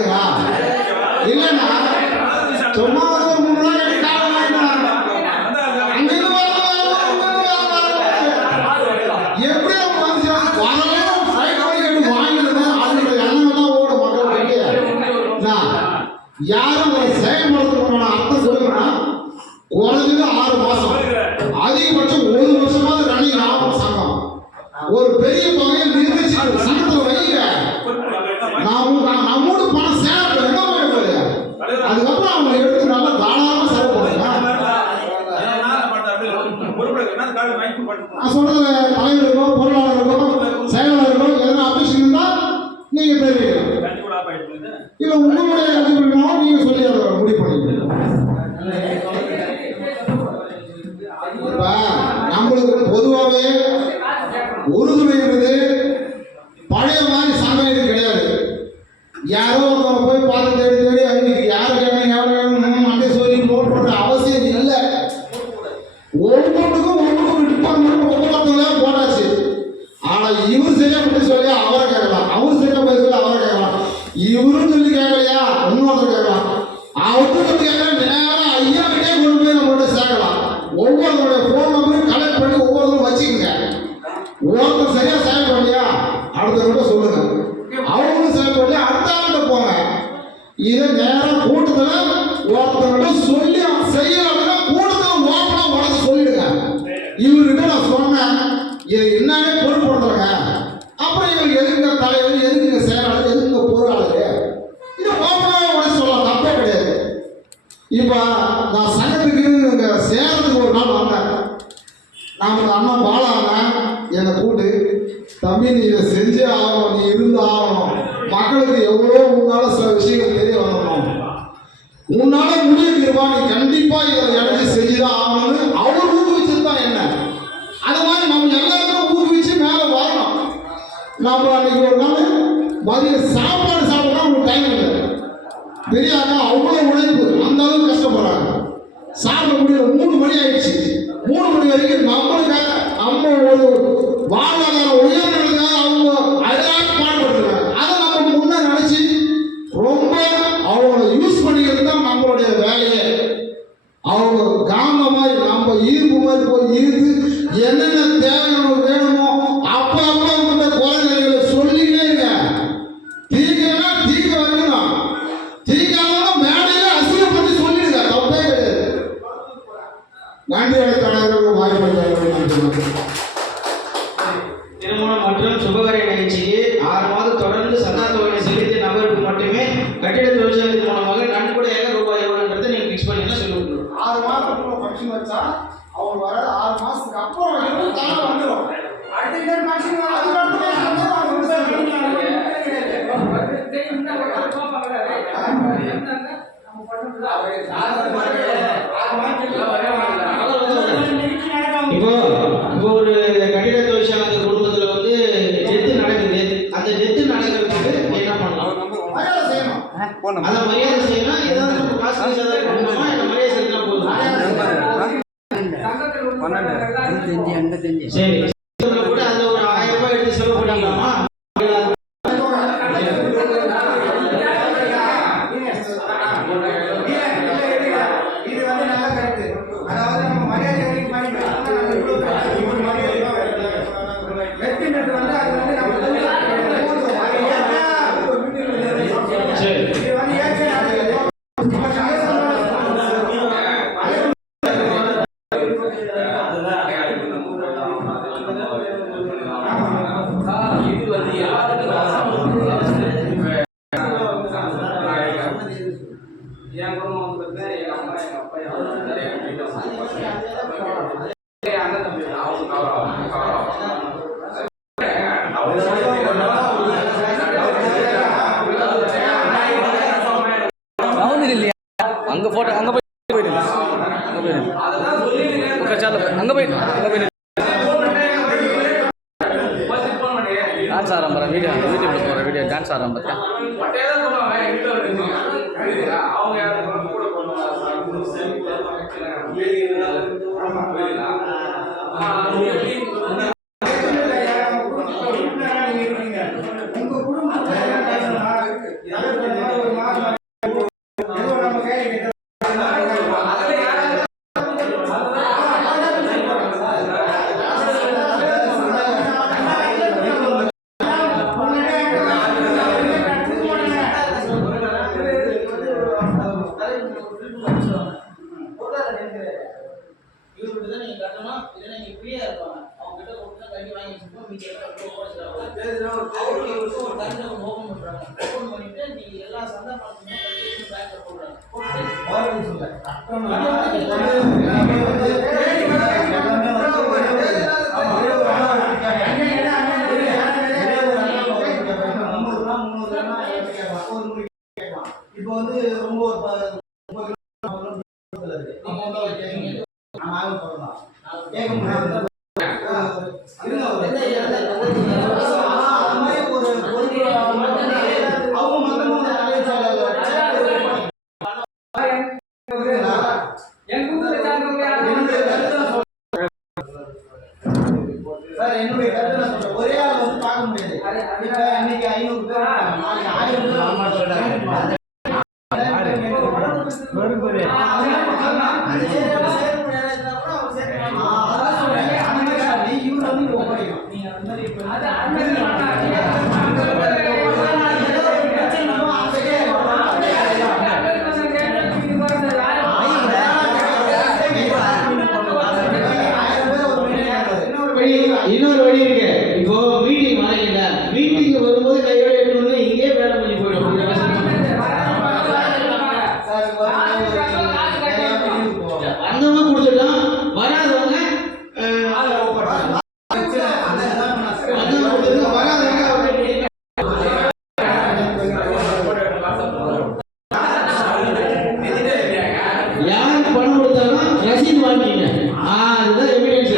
இருக்குங்களா? இல்லைன்னா சும்மா ஒரு 3 நாள் காலம் வாங்கினா அங்கிருந்து எப்படி வரலாம் சைக்கிள் வாங்கிடுது. அதோட எண்ணங்கள்லாம் ஓட மக்களுக்கு யாரும் அதை செயல்படுத்தணும்னா அர்த்தம் சொல்லுங்கன்னா குறைஞ்சது 6 மாசம், அதிகபட்சம் 1 வருஷமாவது ரன்னிங் ஆகும் சங்கம். ஒரு பெரிய தொகையை நிர்ணயிச்சு சங்கத்தில் வைங்க. நம்மோட பணம் சேரப்படும் என்ன போயிடுது. அதுக்கப்புறம் அவங்க எடுத்து நல்லா தாராளமா செலவு பண்ணுங்க. நான் சொல்றது தலைவருக்கோ பொருளாளருக்கோ செயலாளருக்கோ எதனா அபிஷேகம் இருந்தா நீங்க தெரிவிக்கலாம். இல்ல உங்களுடைய எதிர்ப்பு நீங்க சொல்லி அதை முடிவு பண்ணிக்கலாம். இப்ப நம்மளுக்கு பொதுவாகவே உறுதுணைங்கிறது பழைய மாதிரி சங்கம் இது கிடையாது. யாரோ ஒருத்தவங்க போய் பார்த்து தேடி தேடி அவங்களுக்கு யாரை கேட்கணும் யாரை கேட்கணும் அப்படி சொல்லி நோட் பண்ற அவசியம் இல்லை. ஒவ்வொன்றுக்கும் டிபார்ட்மெண்ட் ஒவ்வொருத்தவங்க போட்டாச்சு. ஆனா இவர் சரியா பற்றி சொல்லி அவரை கேட்கலாம், அவர் சரியா போய் சொல்லி அவரை கேட்கலாம், இவரும் சொல்லி கேட்கலையா இன்னொருத்தர் கேட்கலாம், அவருக்கு வந்து கேட்கலாம். நேரம் ஐயா கிட்டே கொண்டு போய் நம்மள்ட்ட சேர்க்கலாம். ஒவ்வொருத்தருடைய போன் நம்பரும் கலெக்ட் பண்ணி ஒவ்வொருத்தரும் வச்சுக்கோங்க. ஒருத்தர் சரியா செயல்படலையா அடுத்த சொல்லுங்க, அவங்களும் செயல்படலையா அடுத்த ஆள்கிட்ட போங்க. இதை நேரம் கூட்டத்தில் ஒருத்தர்கிட்ட சொல்லி செய்யலாம்னா கூட்டத்தில் ஓப்பனா உடச்சு சொல்லிடுங்க. இவர்கிட்ட நான் சொன்னேன் இது என்னன்னே பொருட்படுத்துறேங்க. அப்புறம் இவங்க எதுங்க தலைவர், எதுங்க செயலாளர், எதுங்க பொருளாளர், இதை ஓப்பனா உடச்சு சொல்லலாம், தப்பே கிடையாது. இப்போ நான் சங்கத்துக்கு சேரத்துக்கு ஒரு நாள் வந்தேன். நம்ம அண்ணா பாலாங்க என்னை கூட்டு, தம்பி நீ இதை செஞ்சே ஆகணும், நீ இருந்து ஆகணும், மக்களுக்கு எவ்வளோ உன்னால சில விஷயங்கள் தெரிய வரணும், உன்னால முடியிருப்பா, நீ கண்டிப்பா இதை இணைச்சி செஞ்சுதான் ஆகணும்னு அவர் ஊக்குவிச்சது தான் என்ன. அது மாதிரி நம்ம எல்லாருக்கும் ஊக்குவிச்சு மேலே வரணும். நம்ம அன்னைக்கு ஒரு நாள் மதியம் சாப்பாடு சாப்பிட்டா உங்களுக்கு டைம் இல்லை. பெரியாங்க அவ்வளோ உழைப்பு, அந்த அளவுக்கு கஷ்டப்படுறாங்க. சாப்பிட முடியல, 3 மணி ஆயிடுச்சு. 3 மணி வரைக்கும் நம்மளுக்காக நம்ம ஒரு வாழ்வாதாரம் உயர்ந்ததுக்காக அவங்க அழகாக பாடுபடுறாங்க. அதை நம்ம முன்னே நினைச்சு ரொம்ப அவங்கள யூஸ் பண்ணிக்கிறது தான் நம்மளுடைய வேலையே. அவங்க காந்த மாதிரி நம்ம ஈர்ப்பு மாதிரி போய் ஈர்த்து என்னென்ன தேவைகள் வேணுமோ அப்ப அவங்க குறைகளை சொல்லிக்கிட்டே இருங்க. தீங்கன்னா தீக்க வைக்கணும், தீக்காலும் மேடையில அசிங்கப்பட்டு சொல்லிடுங்க, தப்பே கிடையாது. நன்றி அழைத்தாளர்கள் திருமணம் மற்றும் சுபகாரிய நிகழ்ச்சிக்கு 6 மாதம் தொடர்ந்து சந்தா தொகையை செலுத்திய நபருக்கு மட்டுமே கட்டிட தொழிற்சாலை மூலமாக நன்கொடையாக ரூபாய் எவ்வளோன்றதை நீங்கள் ஃபிக்ஸ் பண்ணி சொல்லி கொடுக்கணும். 6 மாதத்துக்கு ஃபங்க்ஷன் வச்சா அவங்க வர 6 மாதத்துக்கு அப்புறம் தானே வந்துடும். அடுத்த ஃபங்க்ஷன் இப்போ ஒரு கட்டிட தொழிற்சாலை குடும்பத்தில் வந்து டெத்து நடக்குது. அந்த டெத்து நடக்கிறதுக்கு என்ன பண்ணலாம்? மரியாதை செய்யணும். அதை மரியாதை செய்யணும். ஏதாவது காசு கொடுக்கணுமா இல்லை மரியாதை செய்யலாம் போதும். சரி கூட அந்த ஒரு 1000 ரூபாய் எடுத்து செலவு பண்ணிக்கலாமா? அங்க போட்டோ அங்க போயிடு அங்க போயிடு டான்ஸ் ஆரம்பற வீடியோ யூடியூப்ல போற வீடியோ டான்ஸ் ஆரம்பற உங்க குடும்பத்துல இவர்கிட்ட தான் நீங்க கட்டணும், இல்லைன்னா நீங்க ஃப்ரீயா இருப்பாங்க. அவங்க கிட்ட கொடுத்தா கட்டி வாங்கி வச்சுப்போம், மீதி எல்லாம் ஒரு தனியாக ஓப்பன் பண்றாங்க. ஓப்பன் பண்ணிட்டு நீங்க எல்லா சந்தா பணத்தையும் கட்டி வச்சு பேங்க்ல போடுறாங்க. இப்போ வந்து ரொம்ப கேட்க முடியாது. என்னுடைய கருத்தை நான் சொல்றேன். ஒரே ஆள் வந்து பார்க்க முடியாது. இப்ப இன்னைக்கு 500 பேர் இருக்காங்க, நாளைக்கு 1000 பேர் இன்னொரு வழி இருக்கு. இப்போ மீட்டிங் வரீங்கல்ல, மீட்டிங் வரும்போது கையோட எடுக்கணும்னா இங்கே வேலை பண்ணி போயிடும். வந்தவங்க கொடுத்துட்டோம், வராதவங்க யாருக்கு பணம் கொடுத்தாலும் ரசீது வாங்கிங்க. அதுதான் எவிடன்ஸ்.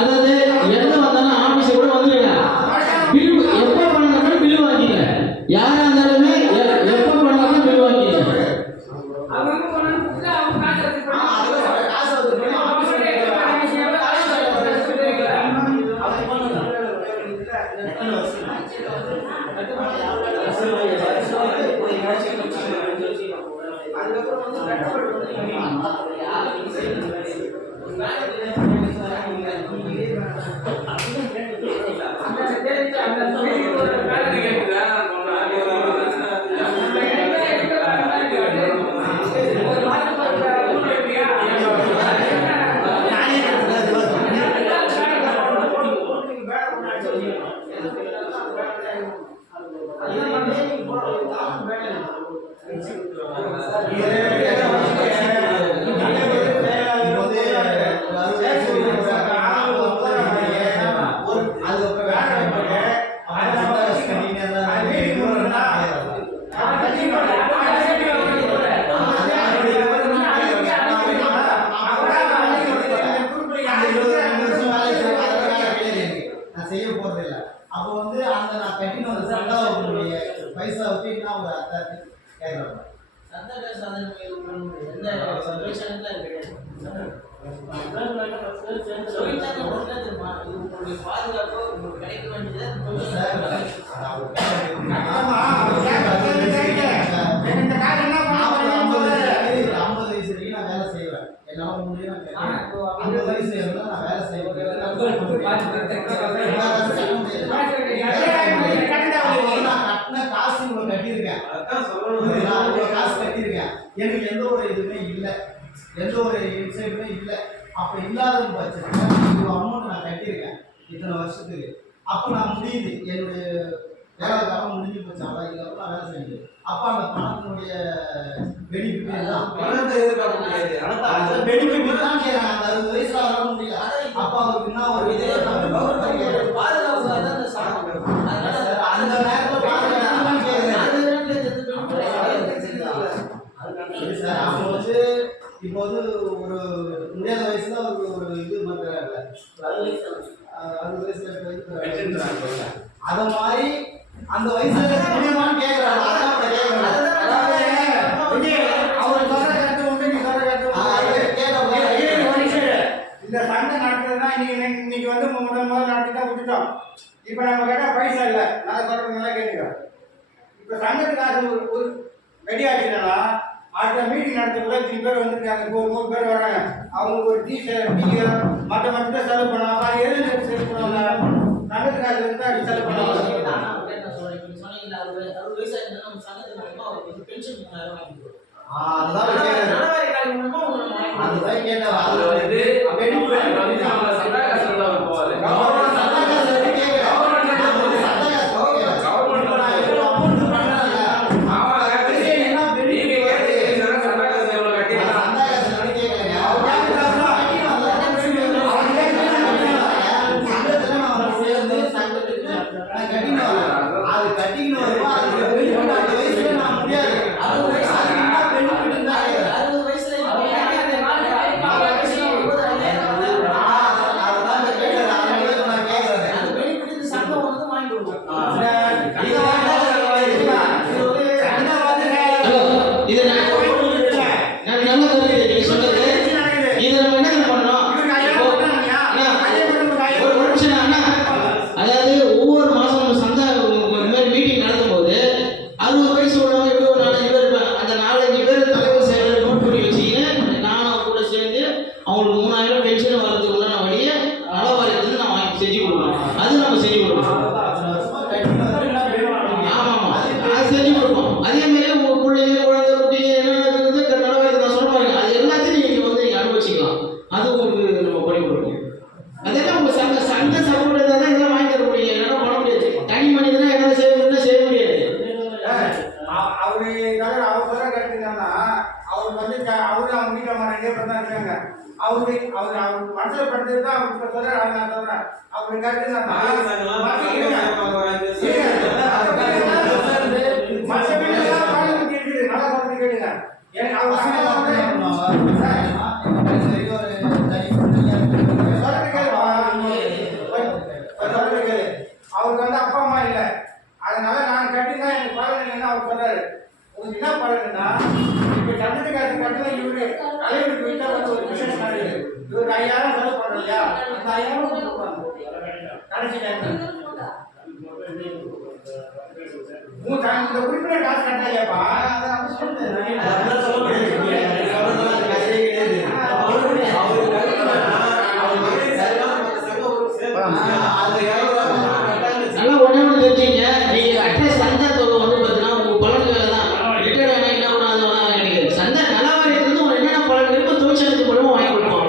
அதாவது எந்த வந்தாலும் ஆபீஸ் கூட வந்துருங்க. பில் எப்ப பண்ணாலும் பில் வாங்கிங்க. யாரா இருந்தாலுமே எப்ப பண்ணாலும் பில் வாங்கிங்க. செய்ய போறது இல்லை. அப்போ வந்து அந்த நான் கட்டின ஒரு சண்டாவுடைய பைசா வச்சு நான் ஒரு அத்தாத்தி கேட்கறேன். சந்தா பேச எந்த சொல்யூஷன்ல கிடையாது. பாதுகாப்பு உங்களுக்கு கிடைக்க வேண்டியது 50 வயசு வரைக்கும் நான் வேலை செய்வேன். என்னால முடியும். 50 வயசு இருந்தா நான் வேலை செய்வேன். காசு கட்டியிருக்கேன், காசு கட்டியிருக்கேன். எனக்கு எந்த ஒரு இதுவுமே இல்லை, எந்த ஒரு இன்சைடுமே இல்லை. அப்ப இல்லாத பட்சத்தில் இவ்வளோ அமௌண்ட் நான் கட்டியிருக்கேன் இத்தனை வருஷத்துக்கு. அப்போ நான் முடியுது, என்னுடைய வேலை காலம் முடிஞ்சு போச்சு. அதான் இதுக்கப்புறம் நான் வேலை செஞ்சு அப்போ அந்த பணத்தினுடைய பெனிஃபிட் தான் பெனிஃபிட் தான் செய்யறாங்க. அந்த 60 வயசுல வர முடியல. அப்போ அவருக்கு என்ன ஒரு இது பாதுகாப்பு அந்த நேரத்தில் அப்போ வந்து இப்போ வந்து ஒரு முடியாத வயசுல ஒரு இது பண்ணுறாங்க. 60 வயசுல அத மாதிரி அந்த வயசுல முடியுமான்னு கேட்கறாங்க. இப்போ நம்ம கேட்டால் பைசா இல்லை, நான் சொல்கிறது நல்லா கேட்டுக்க. இப்போ சங்கத்து காசு ஒரு ரெடி ஆச்சுன்னா அடுத்த மீட்டிங் நடத்துக்குள்ள 3 பேர் வந்துருக்காங்க, இப்போ 3 பேர் வராங்க, அவங்களுக்கு ஒரு டீ மற்ற செலவு பண்ணலாம். அது எது செலவு பண்ணுவாங்க? சங்கத்து காசு இருந்தால் அப்படி செலவு பண்ணுவாங்க. அவருக்கு வந்து அப்பா அம்மா இல்லை, அதனால நான் கட்டினா எனக்கு பலன் இல்லைன்னு அவர் சொல்றாரு. உங்களுக்கு என்ன பலன்னா, இப்ப சட்டத்து காசு கட்டினா இவரு தலைவருக்கு வீட்டா வந்து ஒரு விசேஷம் நடக்குது, இவருக்கு 5000 செலவு பண்றோம் இல்லையா, அந்த 5000 கொடுப்பாங்க கடைசி டைம்ல. இந்த குறிப்பிட்ட காசு கட்டாயப்பா நல்லா ஒண்ணு தெரிஞ்சுங்க. நீங்க கட்டுற சந்தா தொகை வந்து பார்த்தீங்கன்னா உங்க பலன்களை தான் ரிட்டர்ன் ஆனா என்ன பண்ணாது நினைக்கிறேன். சந்தா நல்லா இருந்து ஒரு என்னென்ன பலன் இருக்கோ தொழிற்சங்கத்து மூலமா வாங்கி கொடுப்போம்.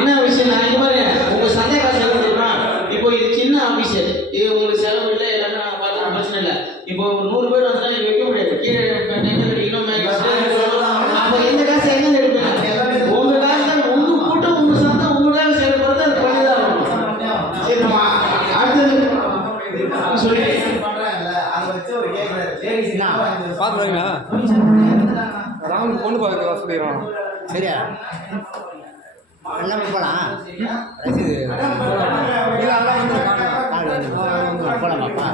என்ன விஷயம் நான் இது மாதிரி உங்க சந்தை காசு எவ்வளவு தெரியுமா? இப்போ இது சின்ன ஆபீஸ், இது உங்களுக்கு செலவு இல்லை, எல்லாமே நாங்கள் பார்த்துக்க பிரச்சனை இல்லை. இப்போ ஒரு 100 பேர் வந்தா நீங்க வைக்க முடியாது, கீழே இன்னும் அப்போ எந்த காசு எங்க எடுப்பீங்க? உங்க காசு தான், உங்க கூட்டம் உங்க சந்தை உங்களுக்காக செயல்படுறது அது பண்ணிதான் ஆகணும். சரிம்மா, அடுத்தது சொல்லி பார்க்குறீங்களா ராமன் பொண்ணு பார்க்க சொல்லிடுறான். சரியா எல்லாம் போகலாம் ரசீது போகலாமாப்பா?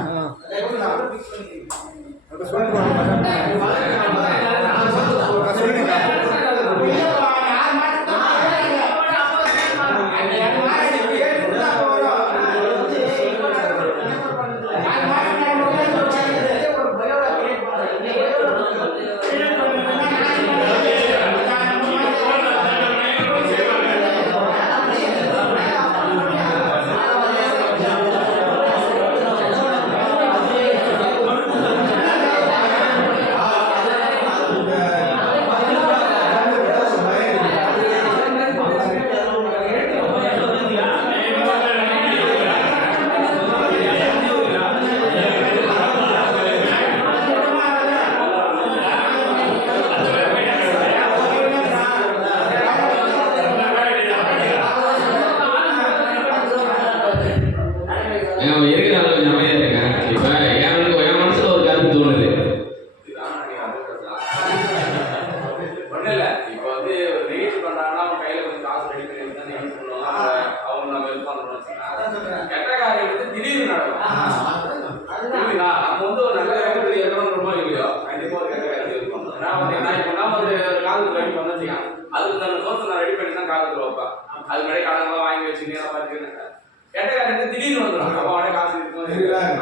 அதுக்கு அந்த சோர்ஸ் நான் ரெடி பண்ணி தான் காலத்துல வைப்பேன். அது முன்னாடி கடன்லாம் வாங்கி வச்சு நேரம் பார்த்துக்கிட்டு கேட்டக்காரங்க திடீர்னு வந்துடும். அப்போ அவனே காசு இருக்கும்.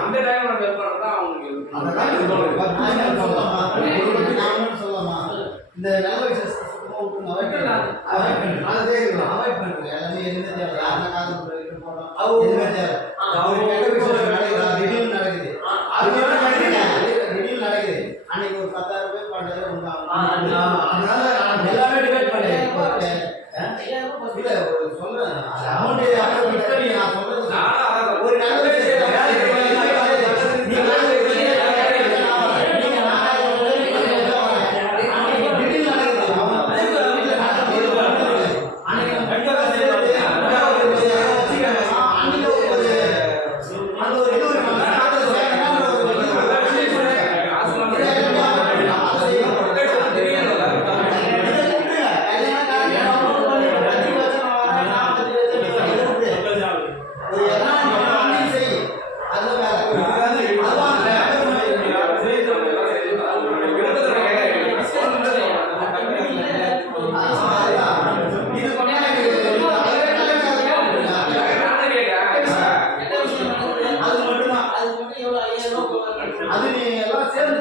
அந்த டைம் நம்ம ஹெல்ப் பண்ணுறது தான் அவங்களுக்கு சொல்லலாமா இந்த நல்ல விஷயம் சுத்தமா விட்டுருங்க. அவாய்ட் பண்ணுங்க. எல்லாமே எதுவுமே தேவை. யாருன்னா காசு போட்டு போட்டோம் எதுவுமே தேவை. அவருக்கு நல்ல விஷயம் நடக்குது, திடீர்னு நடக்குது. திடீர்னு நடக்குது. அன்னைக்கு ஒரு 10,000 ரூபாய் 12,000 உண்டாகும். அதனால எல்லாமே டிவைட் பண்ணு. இல்ல சொல்றேன் அமௌண்ட் நான் சொல்றது ஒரு நல்ல விஷயம் அது நீ எல்லாம் சேர்ந்து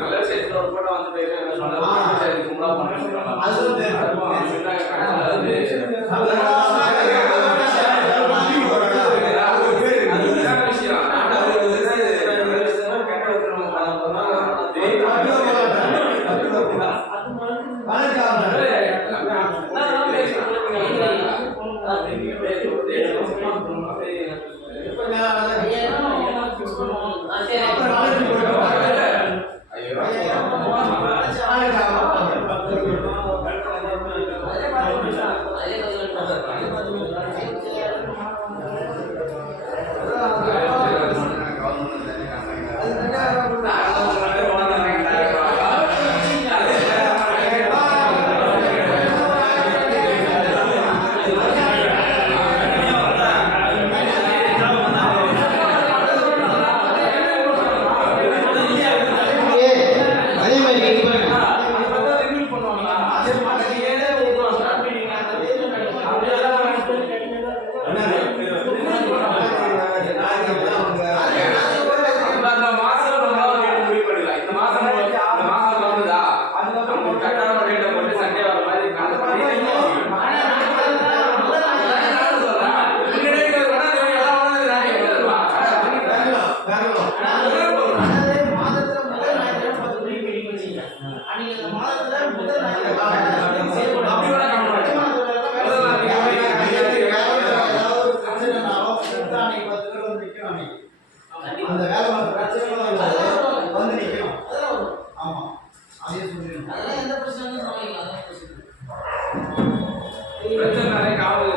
நல்ல விஷயத்துல ஒரு போட்டோ வந்து அந்த வேலை பிரச்சனை வந்து நிற்கணும். ஆமா அதே சொல்லிடுங்க. அதெல்லாம் எந்த பிரச்சனையும் சமாளிக்கலாம். அதான் பிரச்சனை பிரச்சனை காவல்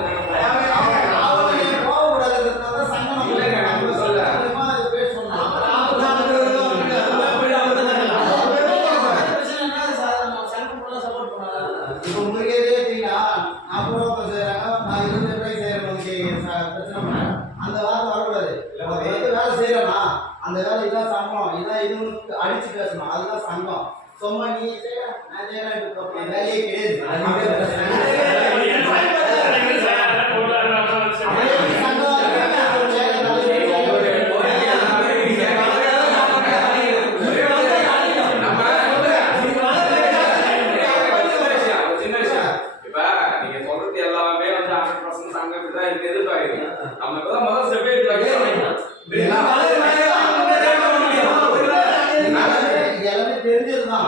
கோவப்படாததுனால சங்கடம் இல்லைங்க நம்ம சொல்ல அந்த வேலை இதான் சம்பளம் இதான் இதுன்னு அடிச்சு பேசணும். அதுதான் சங்கம். சும்மா நீ செய்ய நான் செய்யறேன் வேலையே கிடையாது. தெரிஞ்சதுதான்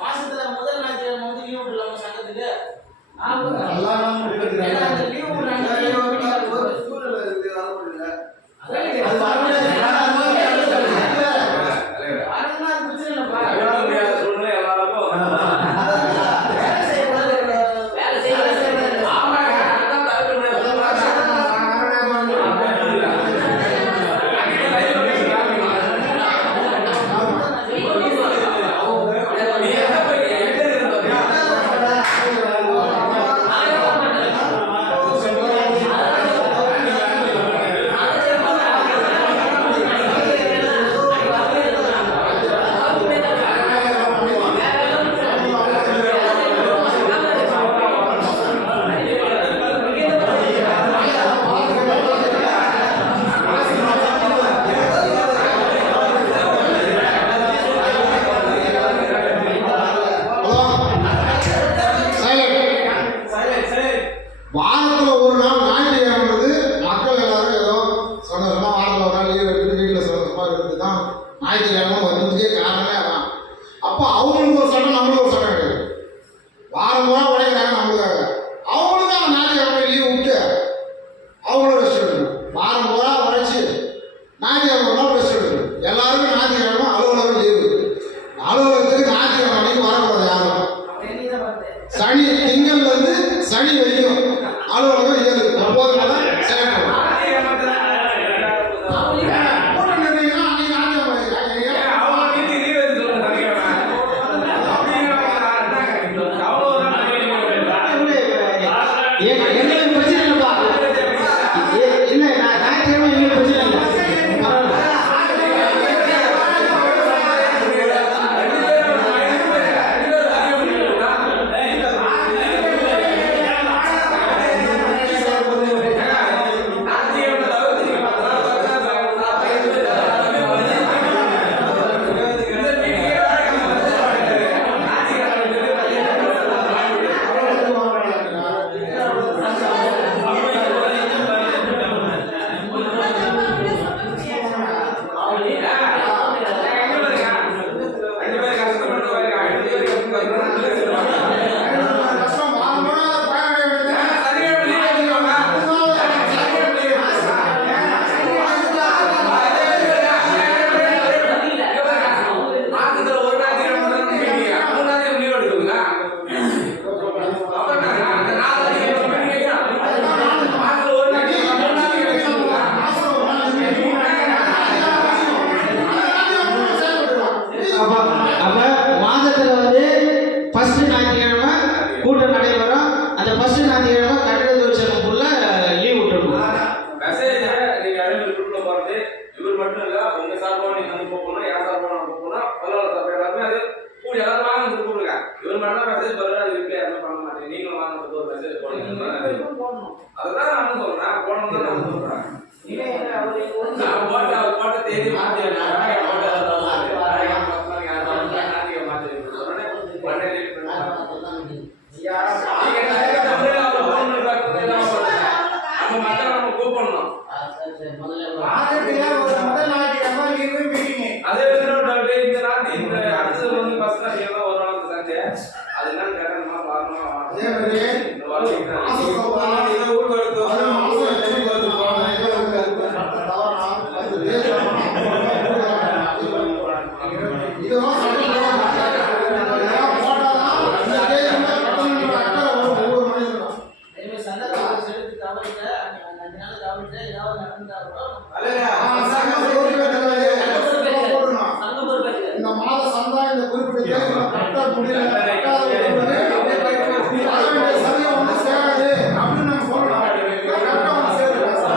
மாசத்துல முதல் ஞாயிற்றுக்கிழமை வந்து லீவ் விடலாமா சங்கத்துக்கு? எல்லாம் ஏன்னா அந்த லீவ் விடுறாங்க. அது வரணும். வரணும்னா அது பிரச்சனை இல்லைப்பா. சூழ்நிலை எல்லாருக்கும் வேலை செய்யக்கூடாது. வேலை செய்யக்கூடாது. ஆமாங்க அதான் தவிர்க்க முடியாது நீ என்ன போய் எங்க இருந்து வாரத்துல ஒரு நாள் ஞாயிற்றுக்கிழமைன்றது மக்கள் எல்லாரும் ஏதோ சந்தோஷமா வாரத்துல ஒரு நாள் லீவ் எடுத்து வீட்டில் சந்தோஷமா இருந்து தான் ஞாயிற்றுக்கிழமை வந்ததுக்கே காரணமே அதான். அப்போ அவங்களுக்கு ஒரு சட்டம் நம்மளுக்கு ஒரு சட்டம் கிடையாது. வாரம் பூரா உடைக்கிறாங்க நம்மளுக்காக. அவங்களுக்கு அந்த ஞாயிற்றுக்கிழமை லீவ் விட்டு அவங்களும் ரெஸ்ட் எடுக்கணும். வாரம் பூரா உழைச்சி ஞாயிற்றுக்கிழமை ஒரு நாள் ரெஸ்ட் எடுக்கணும். எல்லாருக்கும் ஞாயிற்றுக்கிழமை அலுவலகம் லீவு. அலுவலகத்துக்கு ஞாயிற்றுக்கிழமை அன்னைக்கு வரக்கூடாது யாரும். சனி திங்கள்ல இருந்து சனி வரைக்கும் அலுவலகம் இயது எப்போதும் செயல்படும். கூட்டம் நின்றீங்கன்னா அன்னைக்கு ஞாயிற்றுக்கிழமை வைக்கிறாங்க. அவங்க வீட்டுக்கு லீவ் எடுத்து சொல்லுங்க சனிக்கிழமை எங்களுக்கு பிரச்சனை இல்லைப்பா. இல்லை நான் ஞாயிற்றுக்கிழமை எங்களுக்கு பிரச்சனை இல்லை. கஷ்டம் வாரம் பூரா பயணம் வேண்டியது. மாசத்துல ஒரு நாள் மூணு நாள் லீவ் எடுத்துக்கோங்க அப்புறம் அந்த நாலு மாசத்துல ஒரு நாள் எடுத்துக்கோங்க மாசம் ஒரு நாள் லீவு. அப்ப மாதத்துல வந்து ஃபர்ஸ்ட் ஞாயிற்றுக்கிழமை கூட்டம் நடைபெறும். அந்த ஃபர்ஸ்ட் ஞாயிற்றுக்கிழமை கட்டட தொழிற்சங்கக்குள்ள லீவ் விட்டுருக்கோம். மெசேஜ் நீங்க அறிவு குரூப்ல போறது இவர் மட்டும் இல்ல உங்க சார்பா நீங்க வந்து போகணும் யார் சார்பா நம்ம போகணும் பரவாயில்ல சார் எல்லாருமே அது கூடி எல்லாரும் வாங்க வந்து கூப்பிடுங்க இவர் மட்டும் தான் மெசேஜ் பரவாயில்ல அது ரிப்ளை யாருமே பண்ண மாட்டேங்க நீங்களும் வாங்க ஒரு மெசேஜ் போடுங்க அதுதான் நானும் சொல்றேன் நான் போனோம் தான் நான் சொல்றேன் நான் போட்ட தேதி மாத்தி அது என்னன்னு கேட்டா இந்த மாதிரி வரணும். அதே மாதிரி இந்த வாழ்க்கைக்கு தான். மாச சம்பளம் இதை ஊர் வருது. அது மாசம் எப்படி வருது போனா எங்க வருது அது தவறா அது தேசமா இதெல்லாம் சட்டம் போட்டாதான் இந்த தேசத்துல கட்டணம் அக்கறை வரும் ஒவ்வொரு மனிதனும். அதேமாதிரி சண்டை காசு எடுத்து தவறிட்ட அஞ்சு நாள் தவறிட்ட ஏதாவது நடந்தா கூட சங்கம் போடணும். சங்க பொறுப்பேற்று இந்த மாத சந்தா இந்த குறிப்பிட்ட தேதியில கட்ட முடியல கட்டாத சரியா வந்து சேராது அப்படின்னு நம்ம சொல்லலாம். கரெக்டா வந்து சேருது சார்.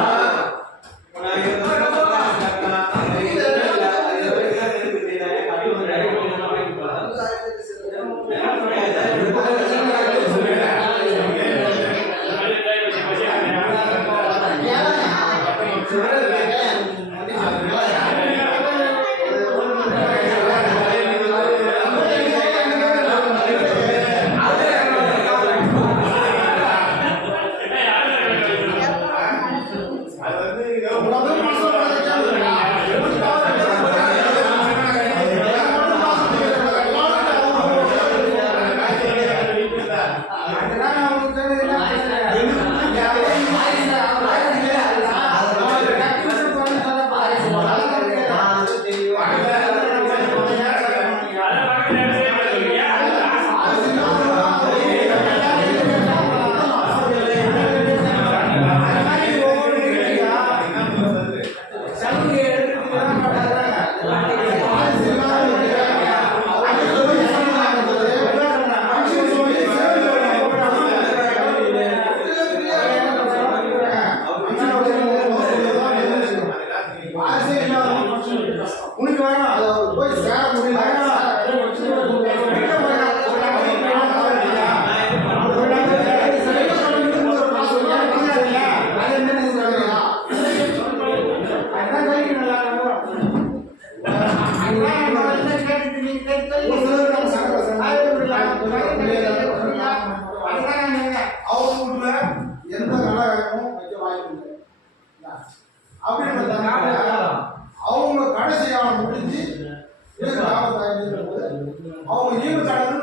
உனக்கு வேணும் அது போய் சேர முடியல அவங்க வீட்டுல எந்த கலாச்சாரமும் வைக்க வாய்ப்பு இல்லை அப்படின்னு அவங்க கடைசி காலம் முடிஞ்சு அவங்க ஈவு சடங்கு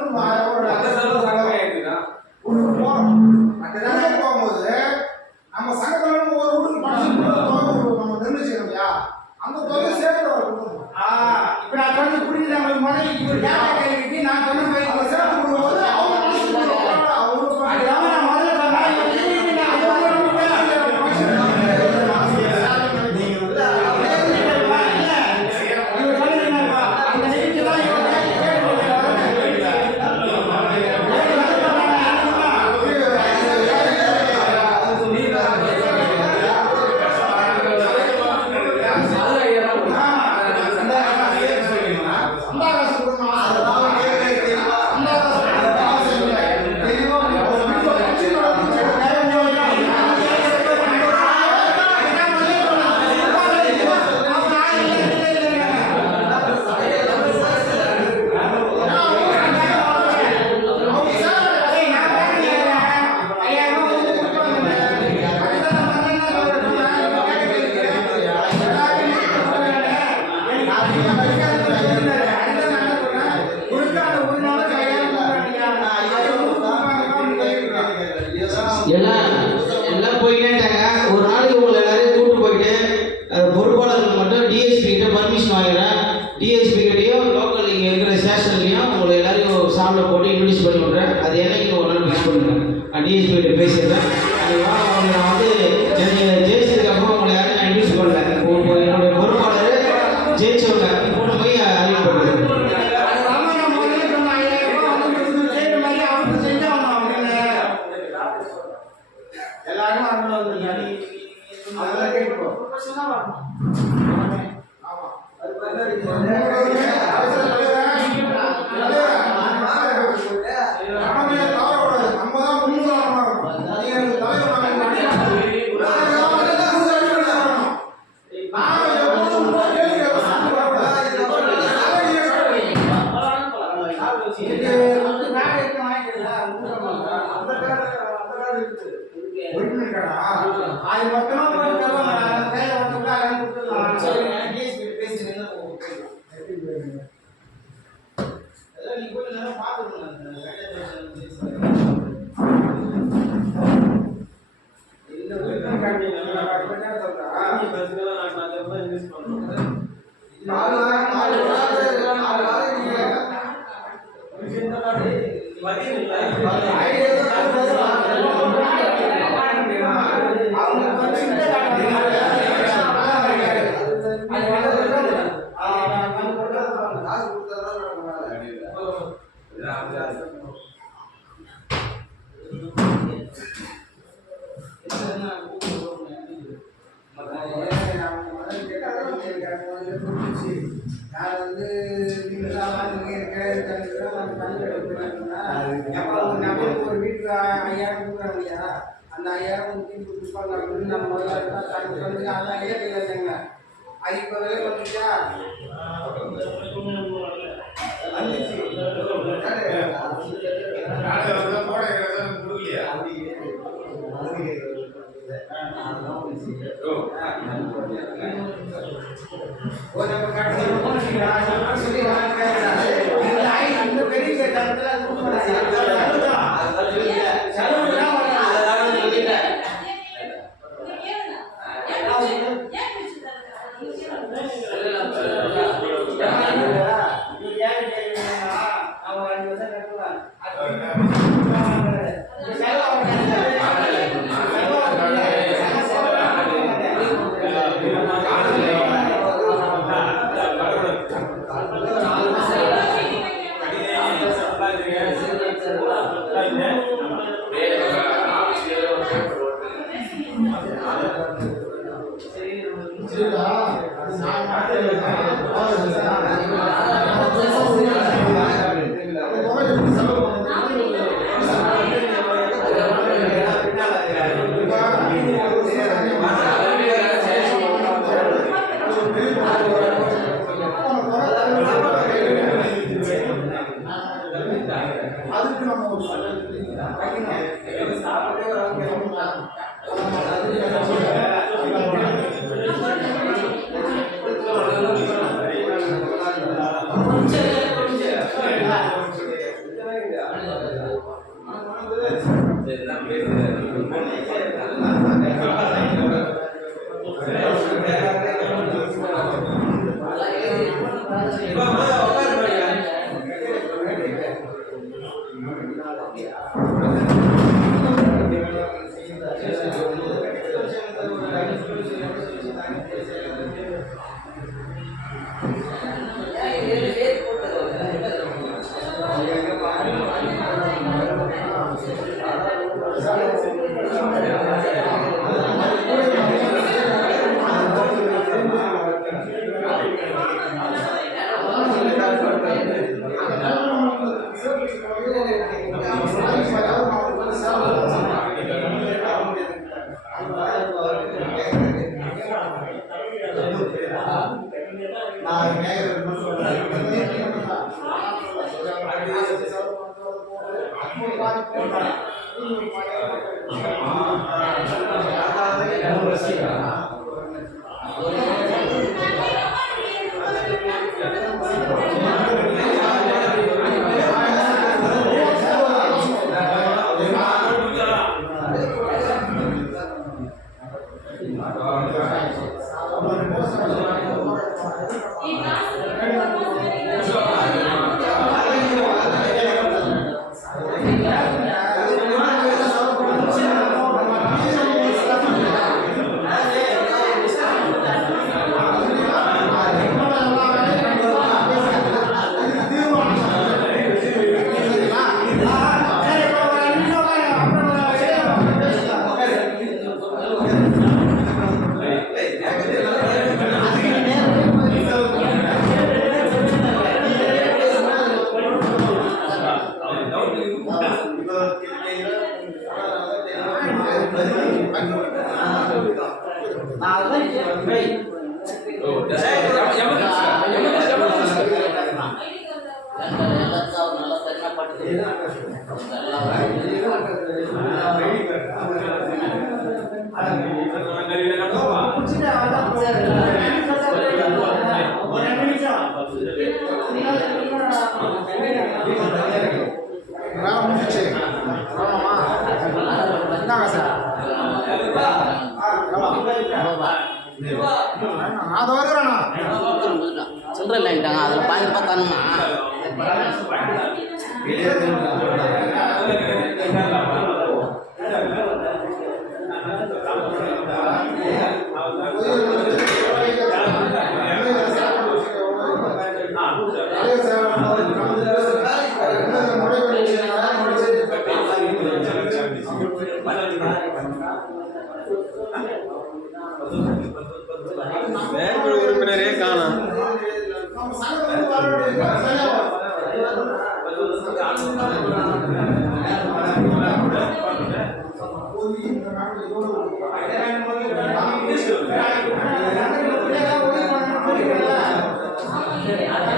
அந்த செலவு சங்கமே இருக்குதான். போகும்போது நம்ம சங்கத்துல ஒரு வீட்டுக்கு படிச்சு நம்ம நிர்ணயிச்சிருக்கோம் இல்லையா அந்த தொகை சேர்த்து அவர் கொடுக்கணும். இப்ப நான் சொன்ன புரியுது உங்களுக்கு முதல்ல இவர் கேட்ட கேள்விக்கு நான் சொன்ன அதை மாதிரி சேர்த்து கொடுக்கும்போது அவங்க மனசு அவங்களுக்கு அதுதான் நான் முதல்ல சொன்னேன். இவர் திரும்பி நான் அது வந்து ரொம்ப எல்லாம் போயிட்டேன்ட்டாங்க. ஒரு நாளைக்கு உங்களை எல்லாரையும் கூப்பிட்டு போயிட்டு பொறுப்பாளர்கள் மட்டும் டிஎஸ்பி கிட்ட பர்மிஷன் வாங்குறேன். டிஎஸ்பி கிட்டையும் லோக்கல் இங்கே இருக்கிற ஸ்டேஷன்லையும் உங்களை எல்லாரையும் சாமில் போட்டு இன்ட்ரடியூஸ் பண்ணி விட்றேன். அது என்னைக்கு ஒரு நாள் ஃபிக்ஸ் பண்ணுறேன். நான் டிஎஸ்பி கிட்ட பேசிடுறேன். உங்களை நான் வந்து எனக்கு ஜெயிச்சதுக்கு அப்புறம் உங்களை யாரும் நான் இன்ட்ரடியூஸ் பண்ணல. இப்போ என்னுடைய பொறுப்பாளர் ஜெயிச்சவங்க இப்போ போய் அறிவிப்படுறேன். எல்லாரும் வரணும் வந்துருக்காங்க. அதெல்லாம் கேட்போம். ஆமா நம்ம தான் முன்னுதாரணமா இருக்கணும். நீங்க எனக்கு தலைவர் அது மொத்தமா போய் தருவாங்க. கையில வந்து அதெல்லாம் கொடுத்துடலாம். சரிங்க, டிஎஸ்பி கிட்ட பேசுறேன். அதெல்லாம் நீ போய் நல்லா பார்த்துக்கணும். நான் வந்து நீங்களாம் வாங்குங்க ஒரு நபருக்கு ஒரு வீட்டுக்கு 5000 கொடுக்குறாங்க இல்லையா அந்த 5000 கொடுப்பாங்க நம்ம முதல்ல அதான் ஏற்றுங்க அது இப்போ விலை வந்துச்சா அதுக்கு நம்ம அது வருகிறேன் சில்லற இல்லைன்ட்டாங்க அதில் பாயிண்ட் பார்த்தானுமா மேற்குழு உறுப்பினரே காணோம். இந்த